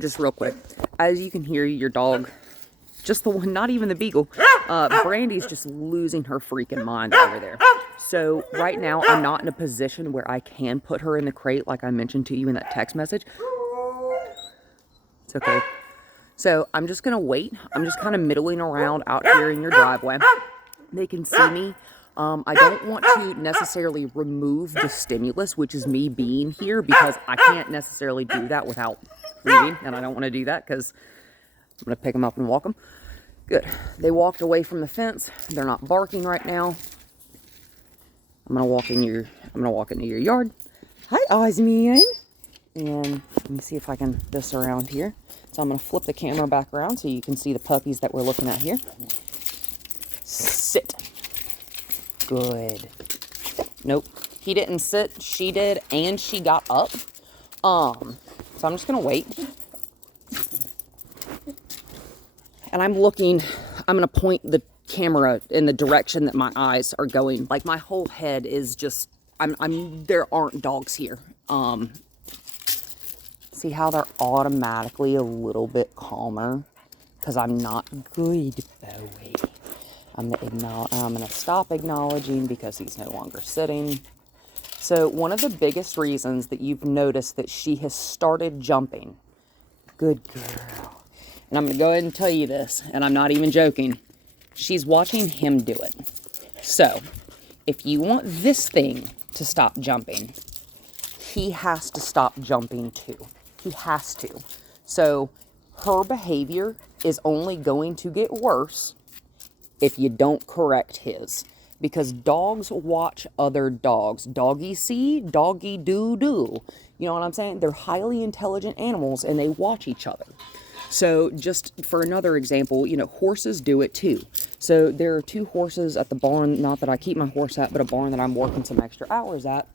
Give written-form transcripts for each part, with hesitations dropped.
Just real quick, as you can hear, your dog, just the one, not even the beagle, Brandy's just losing her freaking mind over there. So right now, I'm not in a position where I can put her in the crate like I mentioned to you in that text message. It's okay. So I'm just gonna wait. I'm just kind of middling around out here in your driveway. They can see me. I don't want to necessarily remove the stimulus, which is me being here, because I can't necessarily do that without leaving, and I don't want to do that because I'm going to pick them up and walk them. Good. They walked away from the fence. They're not barking right now. I'm going to walk into your yard. Hi, Ozzy. And let me see if I can this around here. So I'm going to flip the camera back around so you can see the puppies that we're looking at here. Sit. Good. Nope. He didn't sit. She did, and she got up. So I'm just going to wait. And I'm going to point the camera in the direction that my eyes are going. Like, my whole head is just, there aren't dogs here. See how they're automatically a little bit calmer? Because I'm not good, Bowie. I'm going to stop acknowledging because he's no longer sitting. So one of the biggest reasons that you've noticed that she has started jumping. Good girl. And I'm going to go ahead and tell you this, and I'm not even joking. She's watching him do it. So if you want this thing to stop jumping, he has to stop jumping too. He has to. So her behavior is only going to get worse if you don't correct his. Because dogs watch other dogs. Doggy see, doggy do. You know what I'm saying? They're highly intelligent animals and they watch each other. So just for another example, horses do it too. So there are 2 horses at the barn, not that I keep my horse at, but a barn that I'm working some extra hours at.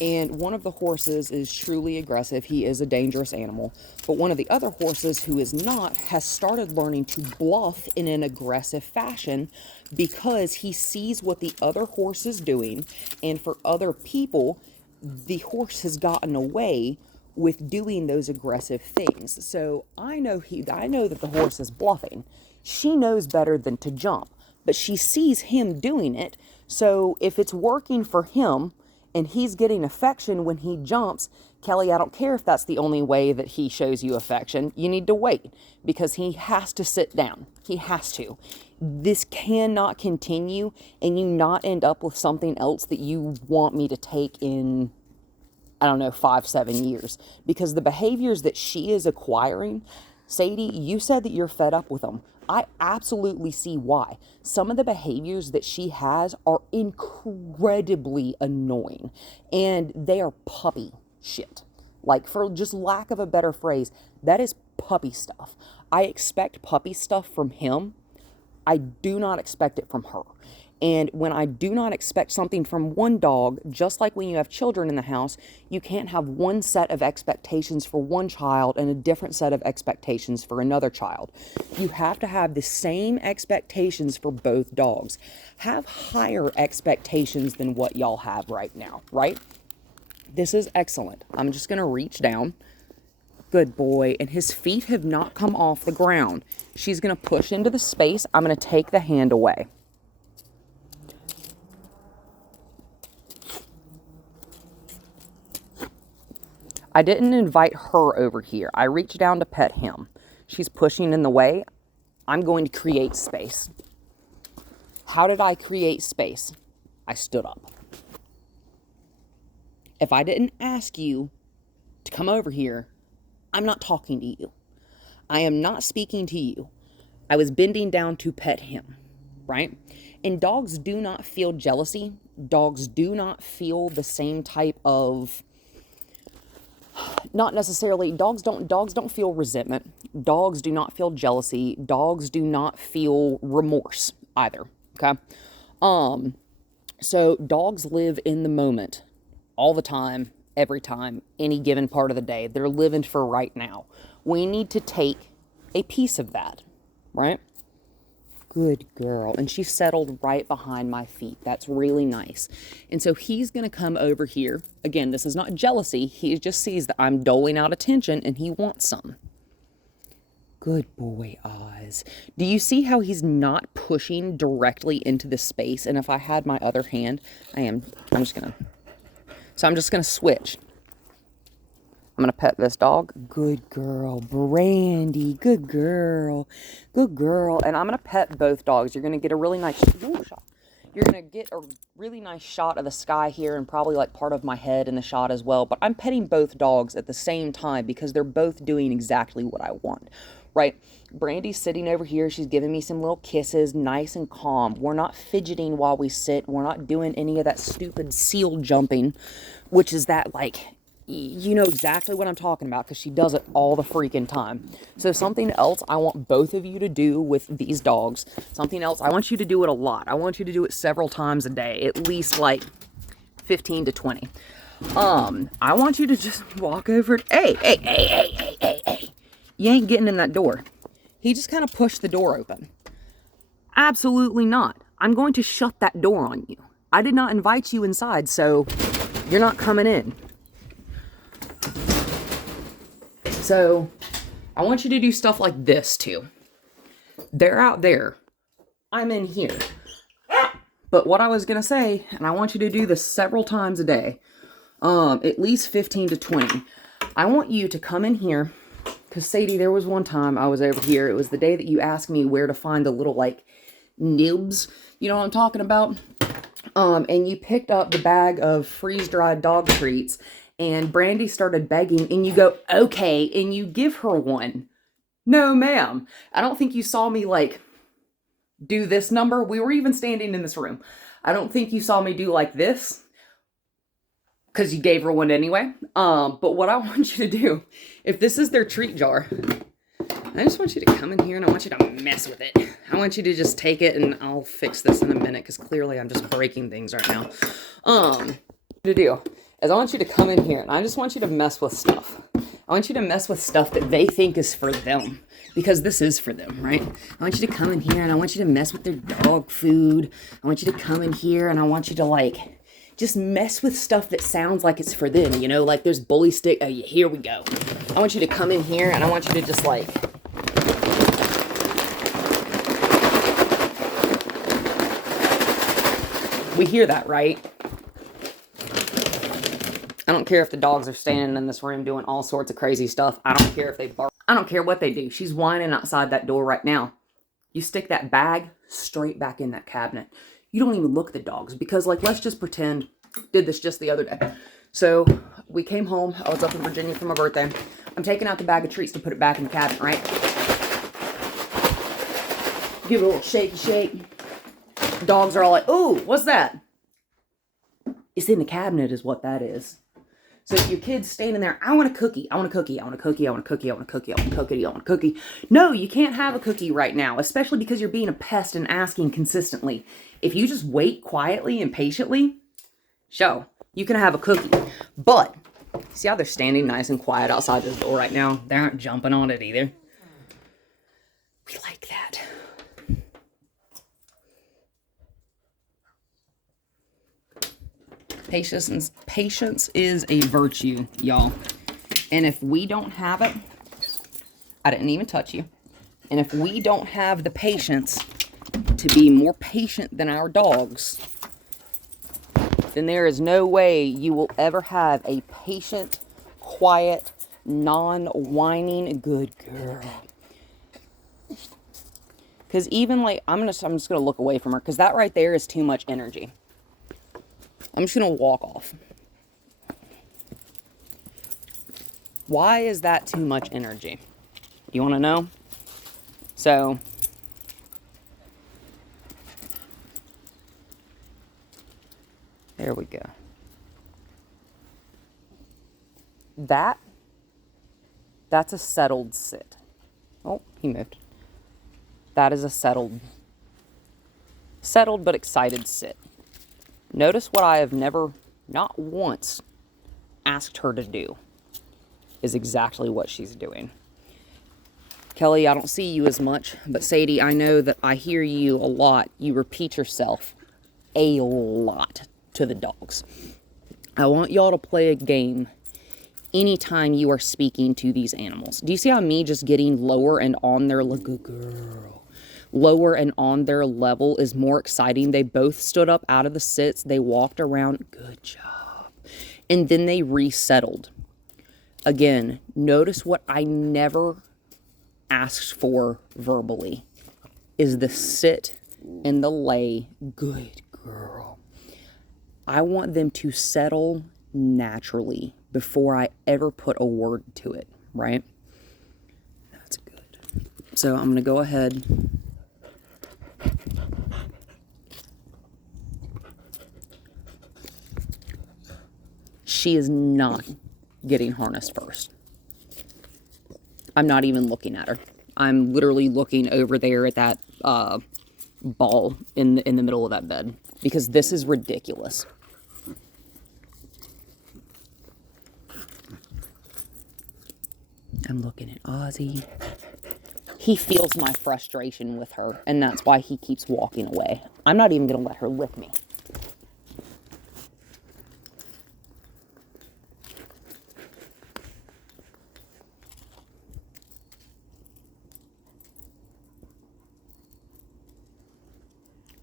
And one of the horses is truly aggressive. He is a dangerous animal. But one of the other horses, who is not, has started learning to bluff in an aggressive fashion because he sees what the other horse is doing. And for other people, the horse has gotten away with doing those aggressive things. So I know that the horse is bluffing. She knows better than to jump, but she sees him doing it. So if it's working for him, and he's getting affection when he jumps, Kelly, I don't care if that's the only way that he shows you affection. You need to wait because he has to sit down. He has to. This cannot continue and you not end up with something else that you want me to take in, 5-7 years. Because the behaviors that she is acquiring, Sadie, you said that you're fed up with them. I absolutely see why. Some of the behaviors that she has are incredibly annoying. And they are puppy shit. Like, for just lack of a better phrase, that is puppy stuff. I expect puppy stuff from him. I do not expect it from her. And when I do not expect something from one dog, just like when you have children in the house, you can't have one set of expectations for one child and a different set of expectations for another child. You have to have the same expectations for both dogs. Have higher expectations than what y'all have right now, right? This is excellent. I'm just going to reach down. Good boy. And his feet have not come off the ground. She's going to push into the space. I'm going to take the hand away. I didn't invite her over here. I reached down to pet him. She's pushing in the way. I'm going to create space. How did I create space? I stood up. If I didn't ask you to come over here, I'm not talking to you. I am not speaking to you. I was bending down to pet him, right? And dogs do not feel jealousy. Dogs do not feel the same type of, not necessarily, dogs don't feel resentment. Dogs do not feel jealousy. Dogs do not feel remorse either, okay? So dogs live in the moment all the time, every time, any given part of the day. They're living for right now. We need to take a piece of that, right? Good girl. And she settled right behind my feet. That's really nice. And so he's going to come over here. Again, this is not jealousy. He just sees that I'm doling out attention and he wants some. Good boy, Oz. Do you see how he's not pushing directly into the space? And if I had my other hand, I'm just gonna switch. I'm gonna pet this dog. Good girl, Brandy. Good girl. Good girl. And I'm gonna pet both dogs. You're gonna get a really nice shot. You're gonna get a really nice shot of the sky here and probably like part of my head in the shot as well. But I'm petting both dogs at the same time because they're both doing exactly what I want. Right? Brandy's sitting over here. She's giving me some little kisses, nice and calm. We're not fidgeting while we sit. We're not doing any of that stupid seal jumping, which is that like, you know exactly what I'm talking about because she does it all the freaking time. So something else I want both of you to do with these dogs, something else, I want you to do it a lot. I want you to do it several times a day, at least like 15 to 20. I want you to just walk over and, hey. You ain't getting in that door. He just kind of pushed the door open. Absolutely not. I'm going to shut that door on you. I did not invite you inside, so you're not coming in. So, I want you to do stuff like this, too. They're out there. I'm in here. But what I was going to say, and I want you to do this several times a day, at least 15 to 20. I want you to come in here, because Sadie, there was one time I was over here. It was the day that you asked me where to find the little, like, nibs. You know what I'm talking about? And you picked up the bag of freeze-dried dog treats, and Brandy started begging, and you go, okay, and you give her one. No, ma'am. I don't think you saw me, like, do this number. We were even standing in this room. I don't think you saw me do like this, because you gave her one anyway. But what I want you to do, if this is their treat jar, I just want you to come in here and I want you to mess with it. I want you to just take it, and I'll fix this in a minute because clearly I'm just breaking things right now. To do is I want you to come in here and I just want you to mess with stuff. I want you to mess with stuff that they think is for them, because this is for them, right? I want you to come in here and I want you to mess with their dog food. I want you to come in here and I want you to, like, just mess with stuff that sounds like it's for them, you know? Like there's bully stick. Oh, yeah, here we go. I want you to come in here and I want you to just, like, we hear that, right? I don't care if the dogs are standing in this room doing all sorts of crazy stuff. I don't care if they bark. I don't care what they do. She's whining outside that door right now. You stick that bag straight back in that cabinet. You don't even look at the dogs because, like, let's just pretend, did this just the other day. So we came home. I was up in Virginia for my birthday. I'm taking out the bag of treats to put it back in the cabinet, right? Give it a little shaky shake. Dogs are all like, "Ooh, what's that?" It's in the cabinet is what that is. So if your kid's standing there, I want a cookie, I want a cookie, I want a cookie, I want a cookie, I want a cookie, I want a cookie, I want a cookie. No, you can't have a cookie right now, especially because you're being a pest and asking consistently. If you just wait quietly and patiently, you can have a cookie. But, see how they're standing nice and quiet outside this door right now? They aren't jumping on it either. We like that. Patience is a virtue, y'all. And if we don't have it, I didn't even touch you. And if we don't have the patience to be more patient than our dogs, then there is no way you will ever have a patient, quiet, non-whining good girl. Because even like, I'm just going to look away from her because that right there is too much energy. I'm just going to walk off. Why is that too much energy? You want to know? So, there we go. That's a settled sit. Oh, he moved. That is a settled but excited sit. Notice what I have never, not once, asked her to do is exactly what she's doing. Kelly, I don't see you as much, but Sadie, I know that I hear you a lot. You repeat yourself a lot to the dogs. I want y'all to play a game anytime you are speaking to these animals. Do you see how me just getting lower and on their, good girl, lower and on their level is more exciting? They both stood up out of the sits. They walked around. Good job. And then they resettled. Again, notice what I never asked for verbally is the sit and the lay. Good girl. I want them to settle naturally before I ever put a word to it, right? That's good. So I'm going to go ahead. She is not getting harnessed first. I'm not even looking at her. I'm literally looking over there at that ball in the middle of that bed, because this is ridiculous. I'm looking at Ozzy. He feels my frustration with her, and that's why he keeps walking away. I'm not even going to let her lick me.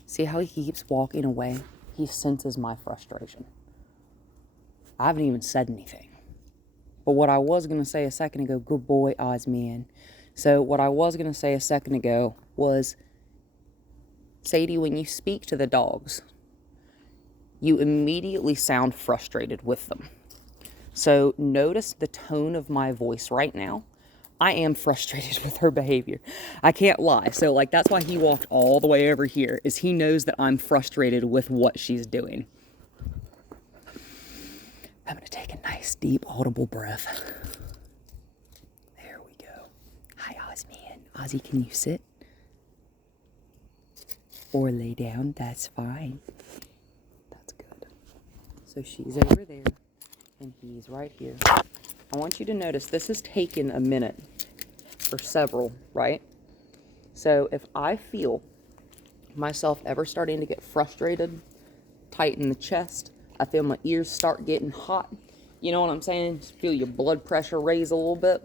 See how he keeps walking away? He senses my frustration. I haven't even said anything. But what I was going to say a second ago, good boy, Ozman. So what I was going to say a second ago was, Sadie, when you speak to the dogs, you immediately sound frustrated with them. So notice the tone of my voice right now. I am frustrated with her behavior. I can't lie. So like that's why he walked all the way over here, is he knows that I'm frustrated with what she's doing. I'm going to take a nice deep audible breath. There we go. Hi, Ozman. Ozzy, can you sit? Or lay down? That's fine. That's good. So she's over there and he's right here. I want you to notice this has taken a minute or several, right? So if I feel myself ever starting to get frustrated, tight in the chest, I feel my ears start getting hot, you know what I'm saying? Just feel your blood pressure raise a little bit.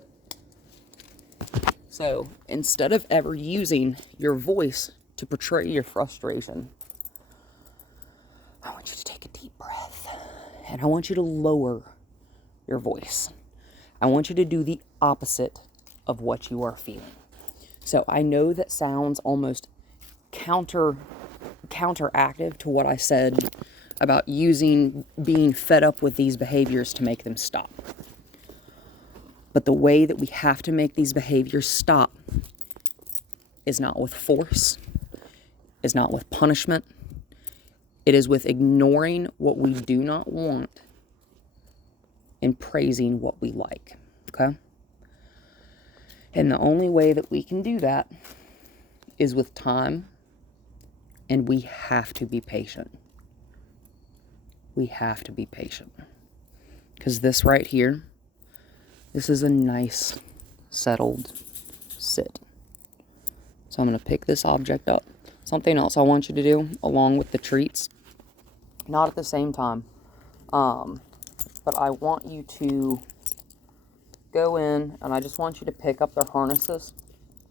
So instead of ever using your voice to portray your frustration, I want you to take a deep breath and I want you to lower your voice. I want you to do the opposite of what you are feeling. So I know that sounds almost counteractive to what I said about being fed up with these behaviors to make them stop. But the way that we have to make these behaviors stop is not with force, is not with punishment. It is with ignoring what we do not want and praising what we like, okay? And the only way that we can do that is with time, and we have to be patient. We have to be patient. Because this right here, this is a nice, settled sit. So I'm going to pick this object up. Something else I want you to do, along with the treats, not at the same time, but I want you to go in, and I just want you to pick up their harnesses.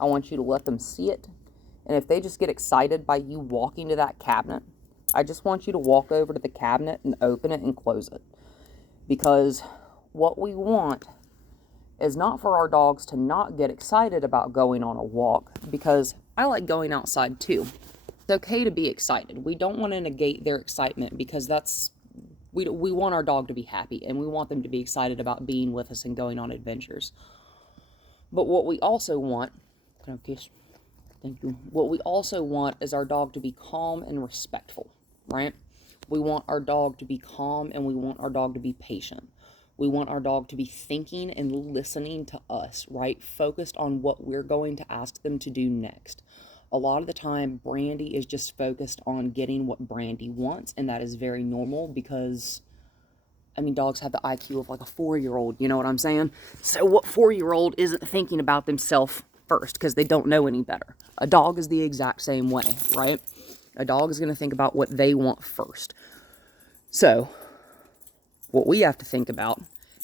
I want you to let them see it. And if they just get excited by you walking to that cabinet, I just want you to walk over to the cabinet and open it and close it. Because what we want is not for our dogs to not get excited about going on a walk, because I like going outside too. It's okay to be excited. We don't want to negate their excitement, because we want our dog to be happy, and we want them to be excited about being with us and going on adventures. But what we also want, can I kiss? Thank you. What we also want is our dog to be calm and respectful, right? We want our dog to be calm, and we want our dog to be patient. We want our dog to be thinking and listening to us, right? Focused on what we're going to ask them to do next. A lot of the time, Brandy is just focused on getting what Brandy wants, and that is very normal because, I mean, dogs have the IQ of like a 4-year-old, you know what I'm saying? So what 4-year-old isn't thinking about themselves first because they don't know any better? A dog is the exact same way, right? A dog is going to think about what they want first. So what we have to think about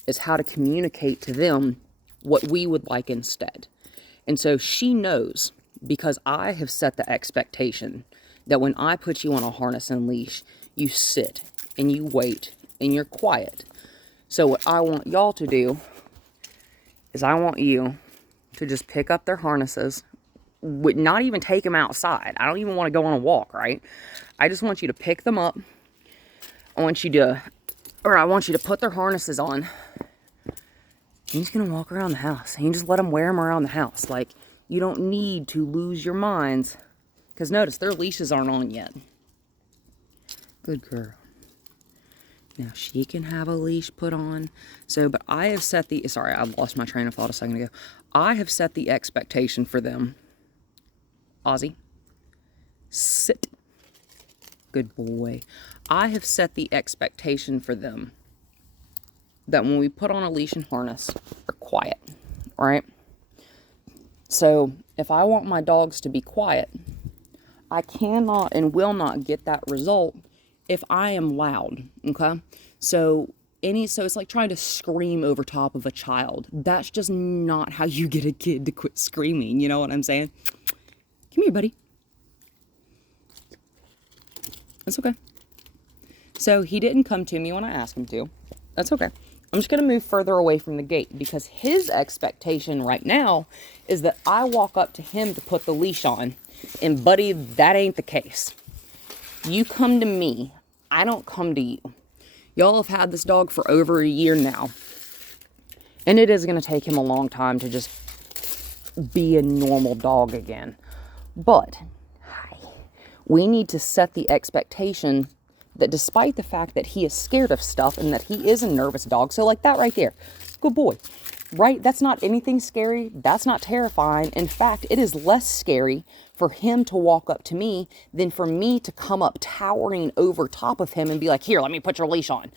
is how to communicate to them what we would like instead. And so she knows, because I have set the expectation that when I put you on a harness and leash, you sit and you wait and you're quiet. So what I want y'all to do is I want you to just pick up their harnesses, would not even take them outside. I don't even want to go on a walk, right? I just want you to pick them up. I want you to put their harnesses on. You're just going to walk around the house. And you just let them wear them around the house. Like, you don't need to lose your minds. Because notice, their leashes aren't on yet. Good girl. Now, she can have a leash put on. So, but I have set the... Sorry, I lost my train of thought a second ago. I have set the expectation for them. Ozzy, sit. Good boy. I have set the expectation for them that when we put on a leash and harness, they're quiet, right? So if I want my dogs to be quiet, I cannot and will not get that result if I am loud, okay? So it's like trying to scream over top of a child. That's just not how you get a kid to quit screaming, you know what I'm saying? Come here, buddy. That's okay. So he didn't come to me when I asked him to. That's okay. I'm just going to move further away from the gate because his expectation right now is that I walk up to him to put the leash on. And buddy, that ain't the case. You come to me. I don't come to you. Y'all have had this dog for over a year now. And it is going to take him a long time to just be a normal dog again. But we need to set the expectation that despite the fact that he is scared of stuff and that he is a nervous dog, so like that right there, good boy, right? That's not anything scary. That's not terrifying. In fact, it is less scary for him to walk up to me than for me to come up towering over top of him and be like, here, let me put your leash on.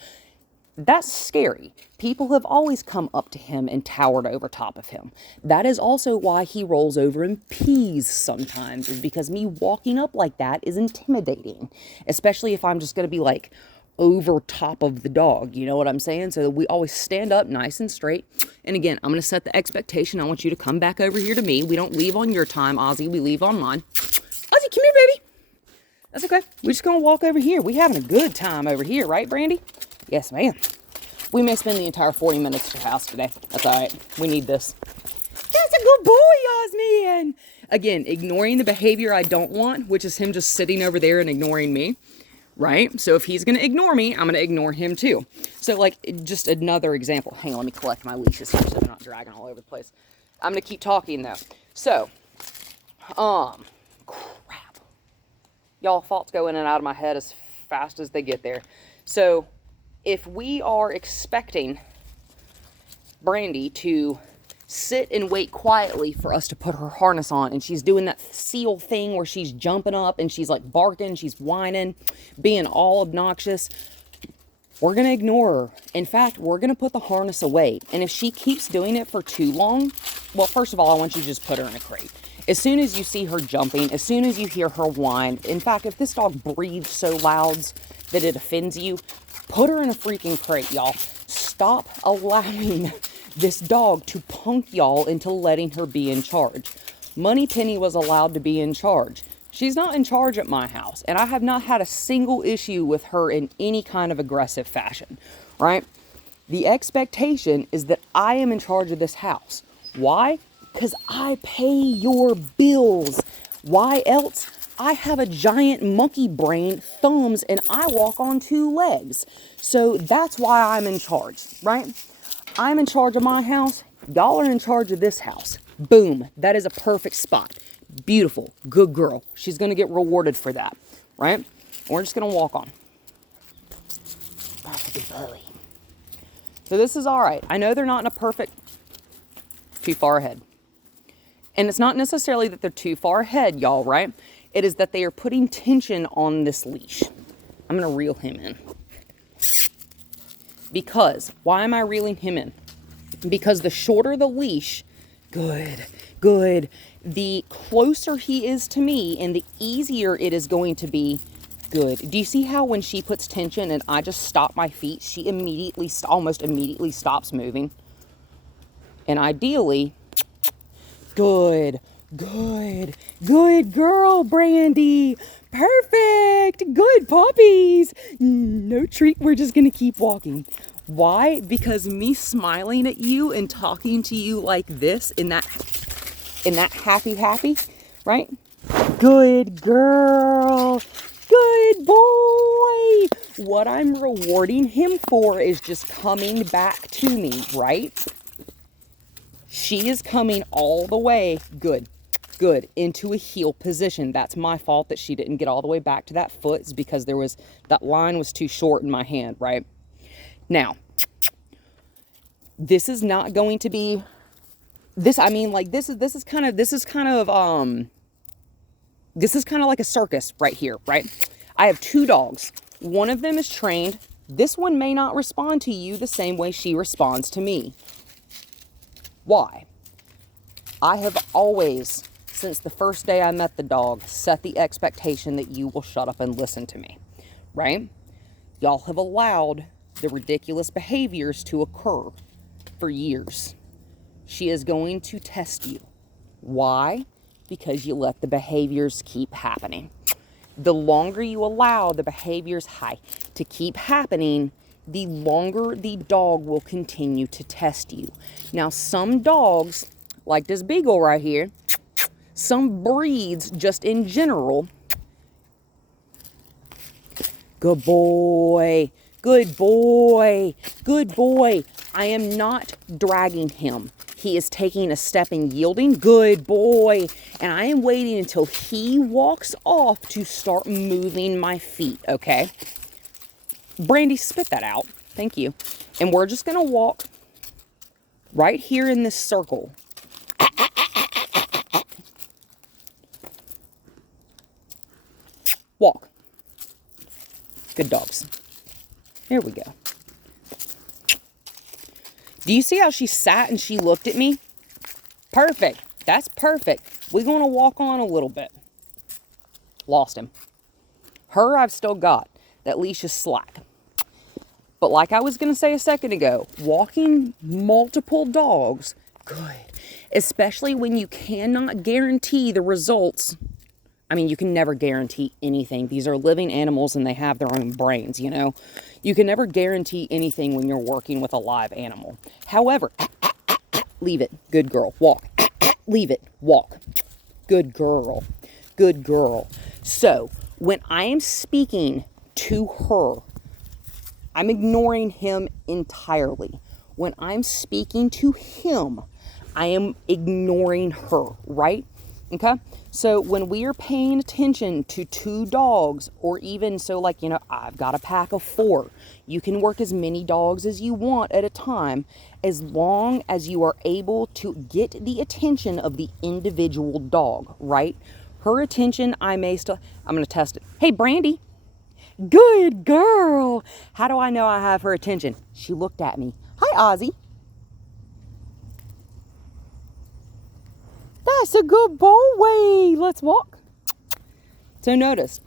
That's scary. People have always come up to him and towered over top of him. That is also why he rolls over and pees sometimes, is because me walking up like that is intimidating, especially if I'm just going to be like over top of the dog. You know what I'm saying? So we always stand up nice and straight. And again, I'm going to set the expectation. I want you to come back over here to me. We don't leave on your time, Ozzy. We leave on mine. Ozzy, come here, baby. That's okay. We're just going to walk over here. We're having a good time over here, right, Brandy? Yes, ma'am. We may spend the entire 40 minutes at your house today. That's all right. We need this. That's a good boy, Osman. Again, ignoring the behavior I don't want, which is him just sitting over there and ignoring me, right? So if he's going to ignore me, I'm going to ignore him too. So like just another example. Hang on, let me collect my leashes here so they're not dragging all over the place. I'm going to keep talking though. So, crap. Y'all, thoughts go in and out of my head as fast as they get there. So if we are expecting Brandy to sit and wait quietly for us to put her harness on, and she's doing that seal thing where she's jumping up and she's like barking, she's whining, being all obnoxious, we're going to ignore her. In fact, we're going to put the harness away. And if she keeps doing it for too long, well, first of all, I want you to just put her in a crate. As soon as you see her jumping, as soon as you hear her whine, in fact, if this dog breathes so loud that it offends you, put her in a freaking crate, y'all. Stop allowing this dog to punk y'all into letting her be in charge. Moneypenny was allowed to be in charge. She's not in charge at my house, and I have not had a single issue with her in any kind of aggressive fashion, right? The expectation is that I am in charge of this house. Why? Because I pay your bills. Why else? I have a giant monkey brain, thumbs, and I walk on 2 legs. So that's why I'm in charge, right? I'm in charge of my house. Y'all are in charge of this house. Boom. That is a perfect spot. Beautiful. Good girl. She's going to get rewarded for that, right? We're just going to walk on. So this is all right. I know they're not in a perfect... Too far ahead. And it's not necessarily that they're too far ahead, y'all, right? It is that they are putting tension on this leash. I'm going to reel him in. Because, why am I reeling him in? Because the shorter the leash, good, the closer he is to me and the easier it is going to be Good. Do you see how when she puts tension and I just stop my feet, she immediately, almost immediately stops moving? And ideally, good, good, good girl, Brandy. Perfect. Good puppies. No treat. We're just going to keep walking. Why? Because me smiling at you and talking to you like this in that happy, right? Good girl. Good boy. What I'm rewarding him for is just coming back to me, right? She is coming all the way, good, into a heel position. That's my fault that she didn't get all the way back to that foot, is because that line was too short in my hand, right? Now, this is not going to be, this is kind of like a circus right here, right? I have 2 dogs. One of them is trained. This one may not respond to you the same way she responds to me. Why? I have always, since the first day I met the dog, set the expectation that you will shut up and listen to me, right? Y'all have allowed the ridiculous behaviors to occur for years. She is going to test you. Why? Because you let the behaviors keep happening. The longer you allow the behaviors to keep happening, the longer the dog will continue to test you. Now, some dogs, like this beagle right here, some breeds just in general, good boy, good boy, good boy. I am not dragging him. He is taking a step and yielding. Good boy. And I am waiting until he walks off to start moving my feet, okay? Brandy, spit that out. Thank you. And we're just going to walk right here in this circle. Walk. Good dogs. There we go. Do you see how she sat and she looked at me? Perfect. That's perfect. We're going to walk on a little bit. Lost him. Her, I've still got. That leash is slack. But like I was going to say a second ago, walking multiple dogs, good. Especially when you cannot guarantee the results. I mean, you can never guarantee anything. These are living animals and they have their own brains, you know. You can never guarantee anything when you're working with a live animal. However, leave it. Good girl. Walk. Leave it. Walk. Good girl. Good girl. So, when I am speaking to her, I'm ignoring him entirely. When I'm speaking to him, I am ignoring her, right? Okay? So when we are paying attention to 2 dogs, or even so, like, you know, I've got a pack of 4. You can work as many dogs as you want at a time, as long as you are able to get the attention of the individual dog, right? Her attention, I'm going to test it. Hey, Brandy. Good girl. How do I know I have her attention? She looked at me. Hi, Ozzy. That's a good boy. Let's walk. So notice,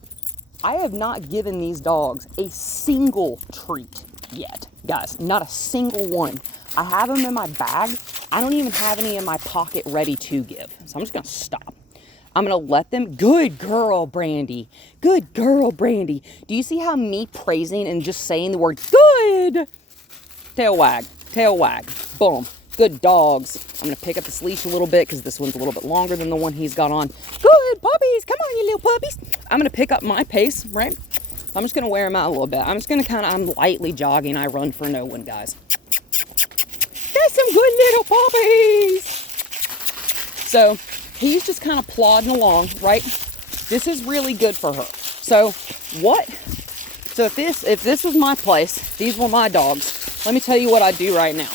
I have not given these dogs a single treat yet. Guys, not a single one. I have them in my bag. I don't even have any in my pocket ready to give. So I'm just going to stop. I'm going to let them. Good girl, Brandy. Good girl, Brandy. Do you see how me praising and just saying the word good? Tail wag. Tail wag. Boom. Good dogs. I'm going to pick up this leash a little bit because this one's a little bit longer than the one he's got on. Good puppies. Come on, you little puppies. I'm going to pick up my pace, right? I'm just going to wear them out a little bit. I'm just going to I'm lightly jogging. I run for no one, guys. That's some good little puppies. So he's just kind of plodding along, right? This is really good for her. So if this was my place, these were my dogs, let me tell you what I'd do right now.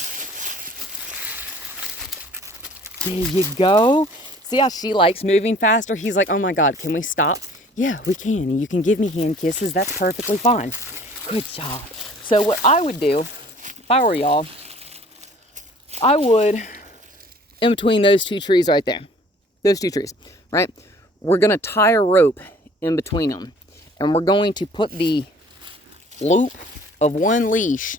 There you go. See how she likes moving faster? He's like, oh my God, can we stop? Yeah, we can. And you can give me hand kisses. That's perfectly fine. Good job. So what I would do, if I were y'all, I would, in between those 2 trees right there, those 2 trees, right? We're going to tie a rope in between them. And we're going to put the loop of one leash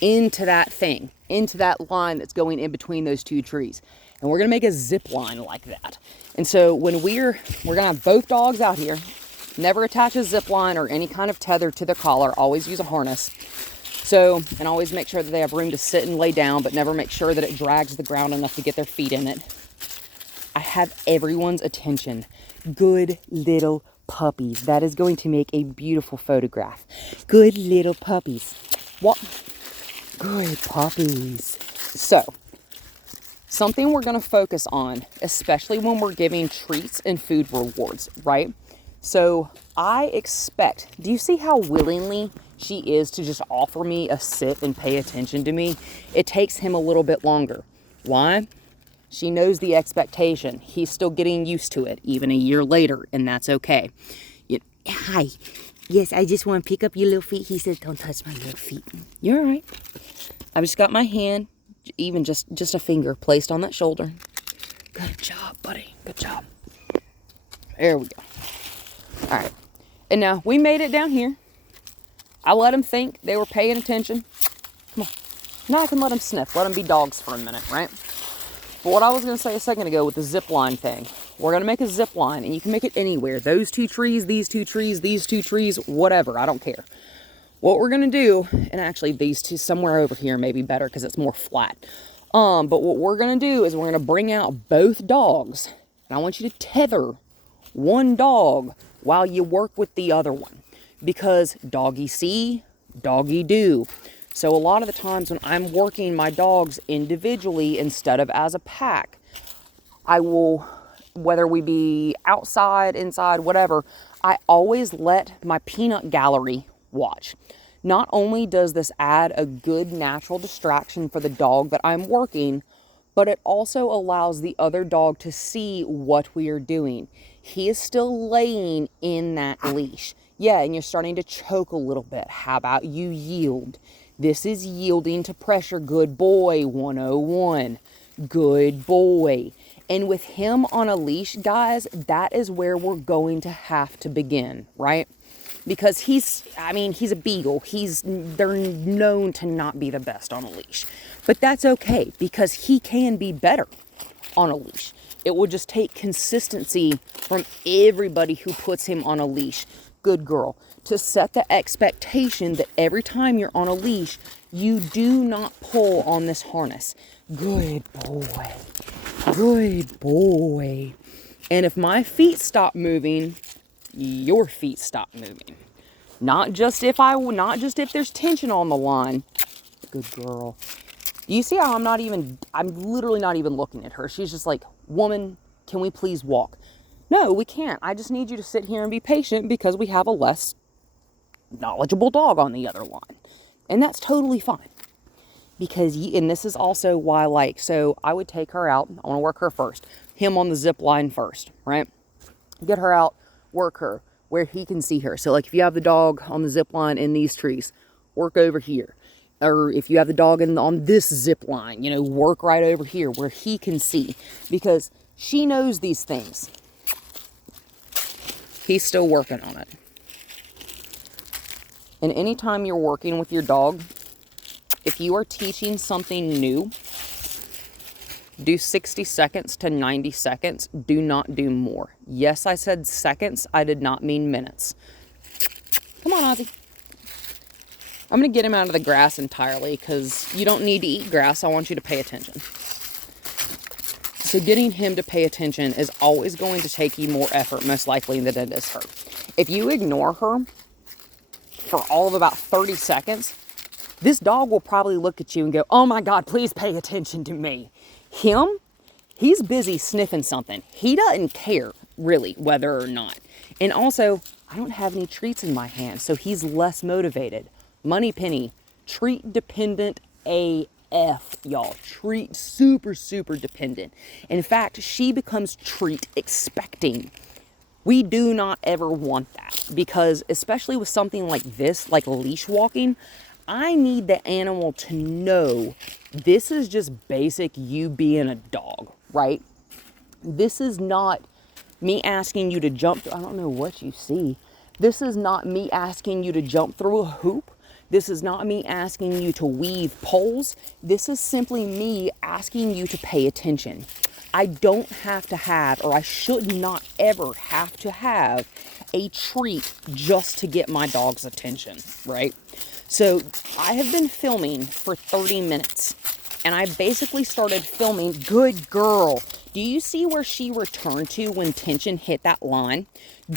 into that thing, into that line that's going in between those two trees. And we're going to make a zip line like that. And so when we're going to have both dogs out here, never attach a zip line or any kind of tether to their collar, always use a harness. So, and always make sure that they have room to sit and lay down, but never make sure that it drags the ground enough to get their feet in it. I have everyone's attention. Good little puppies. That is going to make a beautiful photograph. Good little puppies. What? Good puppies. So, something we're going to focus on, especially when we're giving treats and food rewards, right? So, I expect, do you see how willingly she is to just offer me a sit and pay attention to me? It takes him a little bit longer. Why? She knows the expectation. He's still getting used to it, even a year later, and that's okay. Hi. Yes, I just want to pick up your little feet. He says, don't touch my little feet. You're all right. I've just got my hand, even just a finger, placed on that shoulder. Good job, buddy. Good job. There we go. All right. And now we made it down here. I let them think they were paying attention. Come on. Now I can let them sniff. Let them be dogs for a minute, right? But what I was going to say a second ago with the zip line thing, we're going to make a zip line, and you can make it anywhere. Those two trees, these two trees, these two trees, whatever. I don't care. What we're going to do, and actually these two somewhere over here may be better because it's more flat. But what we're going to do is we're going to bring out both dogs, and I want you to tether one dog while you work with the other one. Because doggy see, doggy do. So a lot of the times when I'm working my dogs individually instead of as a pack, I will, whether we be outside, inside, whatever, I always let my peanut gallery watch. Not only does this add a good natural distraction for the dog that I'm working, but it also allows the other dog to see what we are doing. He is still laying in that leash. Yeah, and you're starting to choke a little bit. How about you yield? This is yielding to pressure. Good boy, 101. Good boy. And with him on a leash, guys, that is where we're going to have to begin, right? Because he's a beagle. They're known to not be the best on a leash. But that's okay, because he can be better on a leash. It will just take consistency from everybody who puts him on a leash. Good girl. To set the expectation that every time you're on a leash, you do not pull on this harness. Good boy. Good boy. And if my feet stop moving, your feet stop moving. Not just if there's tension on the line. Good girl. You see how I'm literally not even looking at her. She's just like, woman, can we please walk? No, we can't. I just need you to sit here and be patient because we have a less knowledgeable dog on the other line. And that's totally fine. Because, and this is also why, so I would take her out. I want to work her first. Him on the zip line first, right? Get her out, work her where he can see her. So, if you have the dog on the zip line in these trees, work over here. Or if you have the dog on this zip line, work right over here where he can see. Because she knows these things. He's still working on it. And anytime you're working with your dog, if you are teaching something new, do 60 seconds to 90 seconds. Do not do more. Yes, I said seconds. I did not mean minutes. Come on, Ozzy. I'm going to get him out of the grass entirely because you don't need to eat grass. I want you to pay attention. So getting him to pay attention is always going to take you more effort, most likely, than it is her. If you ignore her for all of about 30 seconds, this dog will probably look at you and go, oh my God, please pay attention to me. Him, he's busy sniffing something. He doesn't care, really, whether or not. And also, I don't have any treats in my hand, so he's less motivated. Money Penny, treat dependent AF, y'all. Treat super, super dependent. In fact, she becomes treat expecting. We do not ever want that because, especially with something like this, like leash walking, I need the animal to know this is just basic you being a dog, right? This is not me asking you to jump. I don't know what you see. This is not me asking you to jump through a hoop. This is not me asking you to weave poles. This is simply me asking you to pay attention. I don't have to have, or I should not ever have to have a treat just to get my dog's attention, right? So I have been filming for 30 minutes and I basically started filming. Good girl. Do you see where she returned to when tension hit that line?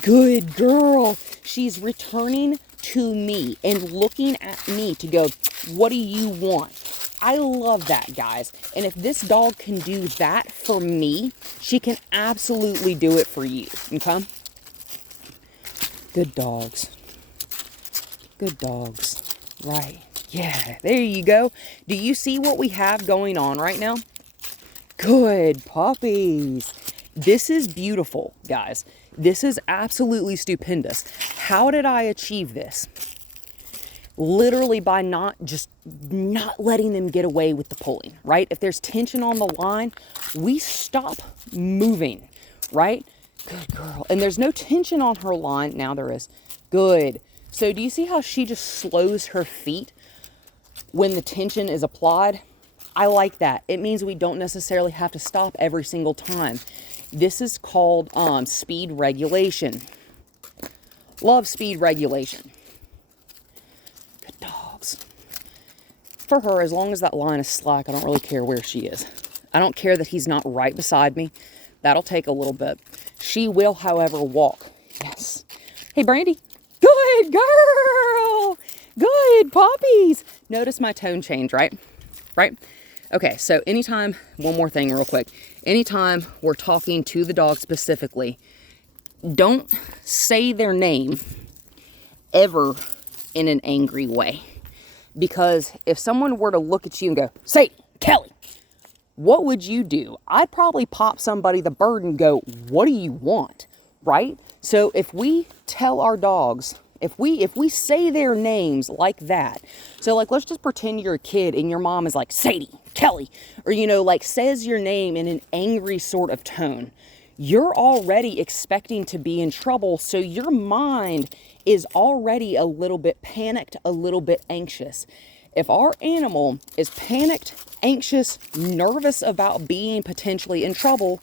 Good girl. She's returning to me and looking at me to go, what do you want? I love that, guys. And if this dog can do that for me, she can absolutely do it for you, okay? Good dogs. Good dogs. Right. Yeah, there you go. Do you see what we have going on right now? Good puppies. This is beautiful, guys. This is absolutely stupendous. How did I achieve this? Literally by not letting them get away with the pulling, right? If there's tension on the line, we stop moving, right? Good girl. And there's no tension on her line. Now there is. Good. So do you see how she just slows her feet when the tension is applied? I like that. It means we don't necessarily have to stop every single time. This is called speed regulation. Love speed regulation. Good dogs. For her, as long as that line is slack, I don't really care where she is. I don't care that he's not right beside me. That'll take a little bit. She will, however, walk. Yes. Hey, Brandy. Good girl. Good puppies. Notice my tone change, right? Right? Okay, so anytime, one more thing real quick. Anytime we're talking to the dog specifically, don't say their name ever in an angry way. Because if someone were to look at you and go, say, Kelly, what would you do? I'd probably pop somebody the bird and go, what do you want? Right? So if we tell our dogs, if we say their names like that, so like let's just pretend you're a kid and your mom is like, Sadie, Kelly, or like says your name in an angry sort of tone, you're already expecting to be in trouble. So your mind is already a little bit panicked, a little bit anxious. If our animal is panicked, anxious, nervous about being potentially in trouble,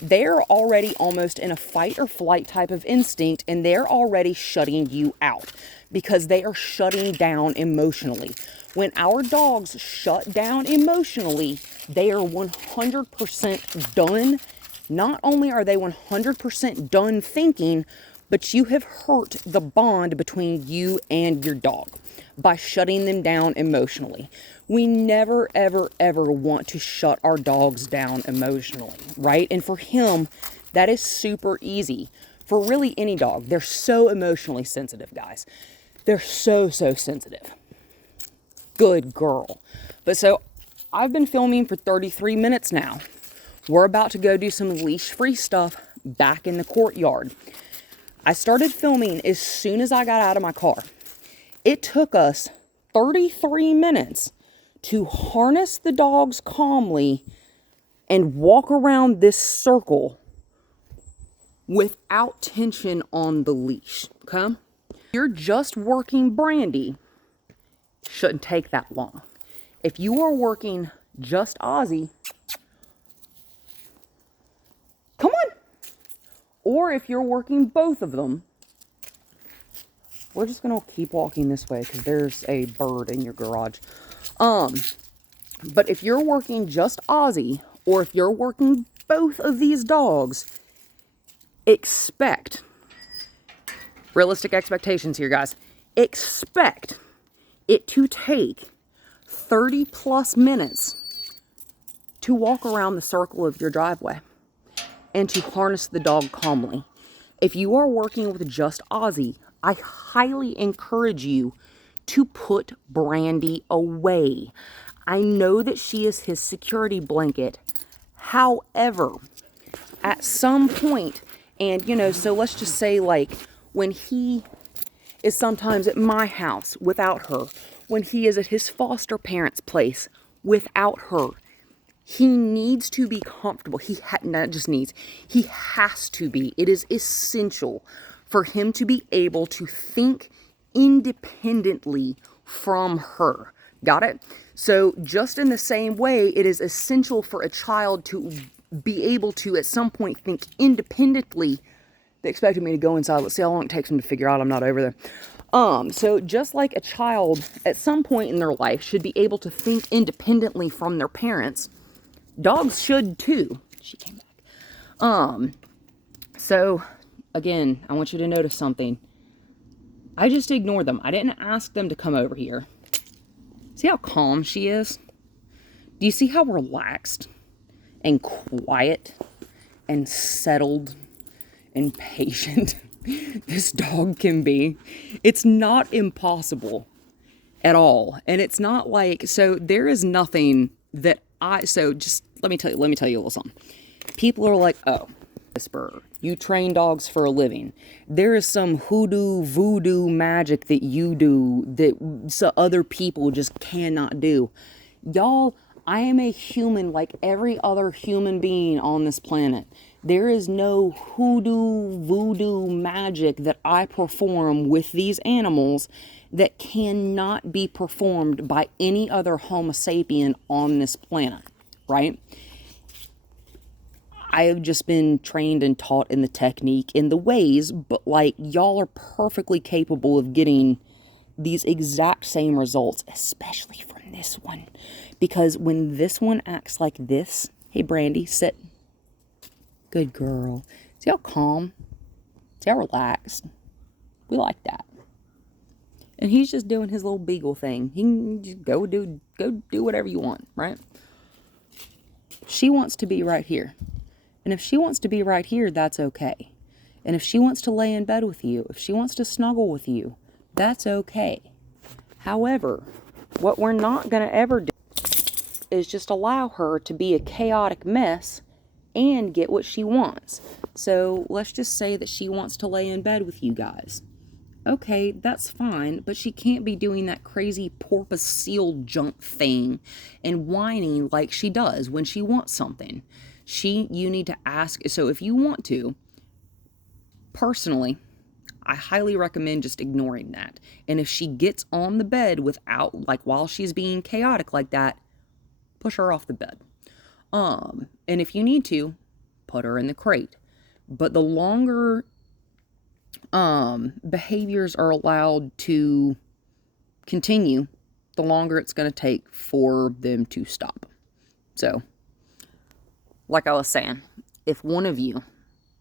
they're already almost in a fight or flight type of instinct, and they're already shutting you out because they are shutting down emotionally. When our dogs shut down emotionally, they are 100% done. Not only are they 100% done thinking, but you have hurt the bond between you and your dog by shutting them down emotionally. We never, ever, ever want to shut our dogs down emotionally, right? And for him, that is super easy. For really any dog, they're so emotionally sensitive, guys. They're so, so sensitive. Good girl. But so, I've been filming for 33 minutes now. We're about to go do some leash-free stuff back in the courtyard. I started filming as soon as I got out of my car. It took us 33 minutes to harness the dogs calmly and walk around this circle without tension on the leash, okay? You're just working Brandy, shouldn't take that long. If you are working just Ozzy, come on. Or if you're working both of them, we're just going to keep walking this way because there's a bird in your garage. But if you're working just Ozzy, or if you're working both of these dogs, expect, realistic expectations here, guys, expect it to take 30 plus minutes to walk around the circle of your driveway and to harness the dog calmly. If you are working with just Ozzy, I highly encourage you to put Brandy away. I know that she is his security blanket. However, at some point, and so let's just say like when he is sometimes at my house without her, when he is at his foster parents' place without her, he needs to be comfortable. Not just needs, he has to be. It is essential for him to be able to think independently from her. Got it? So just in the same way, it is essential for a child to be able to at some point think independently. They expected me to go inside. Let's see how long it takes them to figure out I'm not over there. So just like a child at some point in their life should be able to think independently from their parents, dogs should too. She came back. So again, I want you to notice something. I just ignored them. I didn't ask them to come over here. See how calm she is? Do you see how relaxed and quiet and settled and patient this dog can be? It's not impossible at all. And it's not like, so there is nothing that so just let me tell you a little something. People are like, oh, whisperer, you train dogs for a living. There is some hoodoo, voodoo magic that you do that other people just cannot do. Y'all, I am a human like every other human being on this planet. There is no hoodoo, voodoo magic that I perform with these animals that cannot be performed by any other Homo sapien on this planet, right? I have just been trained and taught in the technique, in the ways, but like y'all are perfectly capable of getting these exact same results, especially from this one. Because when this one acts like this, hey Brandy, sit. Good girl. See how calm? See how relaxed? We like that. And he's just doing his little beagle thing. He can just go do whatever you want, right? She wants to be right here. And if she wants to be right here, that's okay. And if she wants to lay in bed with you, if she wants to snuggle with you, that's okay. However, what we're not going to ever do is just allow her to be a chaotic mess and get what she wants. So let's just say that she wants to lay in bed with you guys. Okay, that's fine, but she can't be doing that crazy porpoise seal jump thing and whining like she does when she wants something. You need to ask. So if you want to, personally, I highly recommend just ignoring that. And if she gets on the bed without, like while she's being chaotic like that, push her off the bed. And if you need to, put her in the crate. But the longer behaviors are allowed to continue, the longer it's going to take for them to stop. So, like I was saying, if one of you,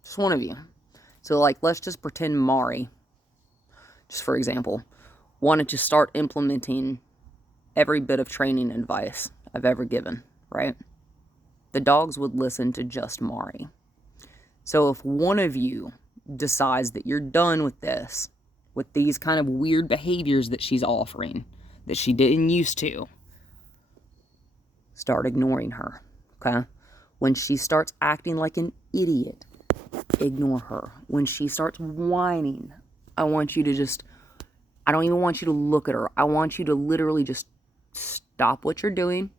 just one of you, so like let's just pretend Mari, just for example, wanted to start implementing every bit of training advice I've ever given, right? The dogs would listen to just Mari. So if one of you decides that you're done with this, with these kind of weird behaviors that she's offering, that she didn't used to, start ignoring her, okay? When she starts acting like an idiot, ignore her. When she starts whining, I want you to just, I don't even want you to look at her. I want you to literally just stop what you're doing,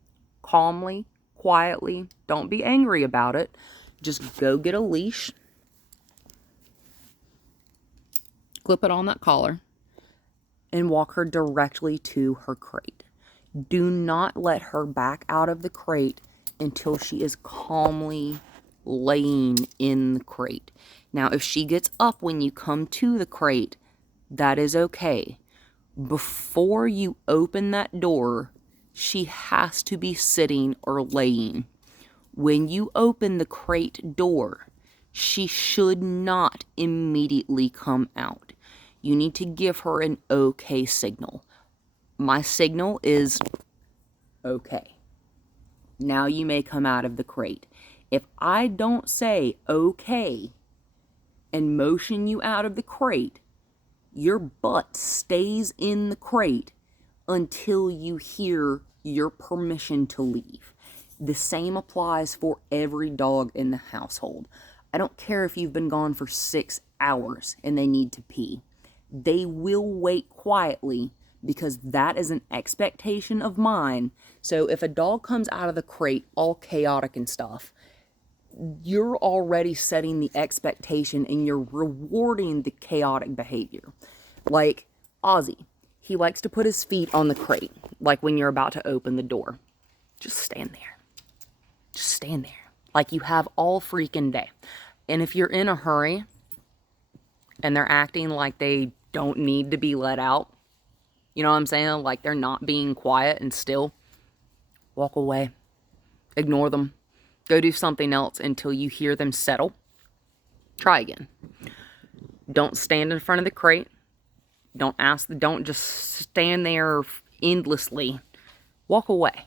calmly, quietly. Don't be angry about it. Just go get a leash, clip it on that collar, and walk her directly to her crate. Do not let her back out of the crate until she is calmly laying in the crate. Now, if she gets up when you come to the crate, that is okay. Before you open that door, she has to be sitting or laying. When you open the crate door, she should not immediately come out. You need to give her an okay signal. My signal is okay. Now you may come out of the crate. If I don't say okay and motion you out of the crate, your butt stays in the crate until you hear your permission to leave. The same applies for every dog in the household. I don't care if you've been gone for 6 hours and they need to pee. They will wait quietly because that is an expectation of mine. So if a dog comes out of the crate all chaotic and stuff, you're already setting the expectation and you're rewarding the chaotic behavior. Like Ozzy, he likes to put his feet on the crate, like when you're about to open the door. Just stand there. Just stand there. Like you have all freaking day. And if you're in a hurry and they're acting like they don't need to be let out, you know what I'm saying? Like they're not being quiet and still, walk away. Ignore them. Go do something else until you hear them settle. Try again. Don't stand in front of the crate. Don't just stand there endlessly. Walk away.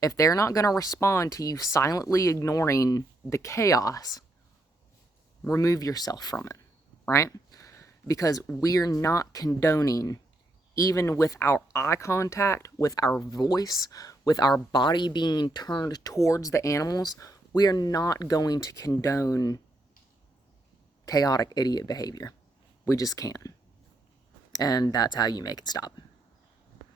If they're not going to respond to you silently ignoring the chaos, remove yourself from it, right? Because we're not condoning, even with our eye contact, with our voice, with our body being turned towards the animals, we are not going to condone chaotic idiot behavior. We just can't. And that's how you make it stop.